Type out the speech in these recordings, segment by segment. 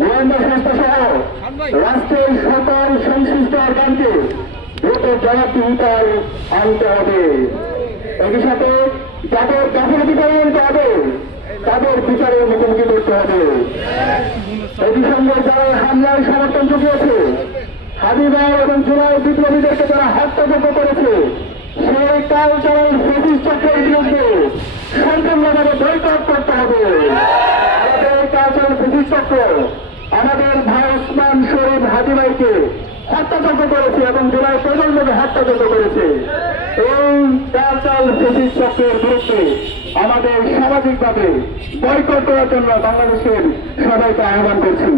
গোয়েন্দা সংস্থা সহ রাষ্ট্রের সকল সংশ্লিষ্ট অর্গানকে দ্রুত জবাবদিহিতার আনতে হবে। একই সাথে যাদের গাফিলতি পরিণত হবে তাদের বিচারের মুখোমুখি করতে হবে। একই সঙ্গে যারা হামলায় সমর্থন জুগিয়েছে, হাবিবাই এবং জুলাই বিপ্লবীদেরকে যারা হত্যাযজ্ঞ করেছে, সেই কালচারাল ফেসিস্ট চক্রের বিরুদ্ধে সম্পূর্ণভাবে বয়কট করতে হবে। আমাদের কালচারাল ফেসিস্ট চক্র আমাদের ভাই ওসমান শরীফ হাবিবাইকে হত্যাযজ্ঞ করেছে এবং জুলাই প্রজন্মকে হত্যাযজ্ঞ করেছে। এই কালচারাল ফেসিস্ট চক্রের বিরুদ্ধে আমাদের সামাজিকভাবে বয়কট করার জন্য বাংলাদেশের সবাইকে আহ্বান করছি।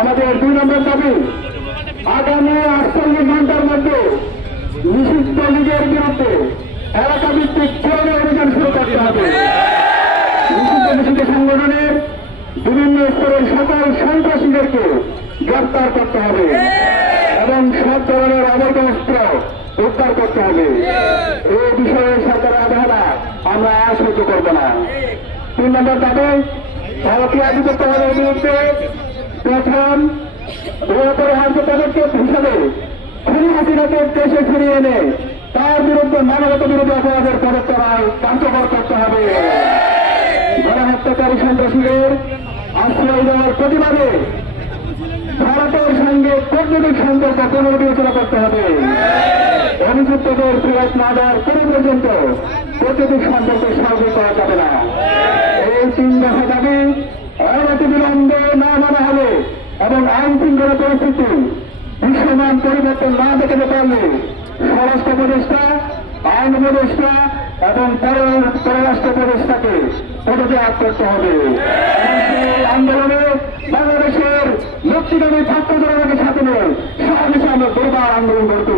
আমাদের 2 নম্বর দাবি, আগামী 48 ঘন্টার মধ্যে নিষিদ্ধ লীগের বিরুদ্ধে এলাকা ভিত্তিক চূড়ান্ত অভিযান শুরু করতে হবে। নিষিদ্ধ সংগঠনের বিভিন্ন স্তরের সকল সন্ত্রাসীদেরকে গ্রেপ্তার করতে হবে এবং সব ধরনের অবৈধ অস্ত্র উদ্ধার করতে হবে। এই বিষয়ে সরকারের অবহেলা আমরা আর সহ্য করব না। 3 নম্বর দাবি, ভারতীয় আধিপত্যবাদের বিরুদ্ধে প্রথম বৃহত্তর হার্য পদক্ষেপ হিসাবে খুনি হাসিনাকে দেশে ফিরিয়ে এনে তার বিরুদ্ধে মানবতা বিরোধী অপরাধের পদক্ষেপ কার্যকর করতে হবে। গণহত্যাকারী সন্ত্রাসীদের আশ্রয় দেওয়ার প্রতিবাদে ভারতের সঙ্গে কূটনৈতিক সম্পর্ক পুনর্বিবেচনা করতে হবে। অভিযুক্তদের ফেরত না দেওয়ার কোনো পর্যন্ত কূটনৈতিক সম্পর্ক স্বাভাবিক করা যাবে না। এই 3 দফা দাবি অনতিবিলম্বে না মানা হলে এবং আইন শৃঙ্খলা পরিস্থিতি দৃশ্যমান পরিবর্তন না দেখাতে পারলে স্বরাষ্ট্র উপদেষ্টা, আইন উপদেষ্টা এবং পররাষ্ট্র উপদেষ্টাকে পদত্যাগ করতে হবে। আন্দোলনে বাংলাদেশের মুক্তিকামী ছাত্র জনতাকে সাথে নিয়ে সমাবেশে আমরা দুর্বার আন্দোলন করতে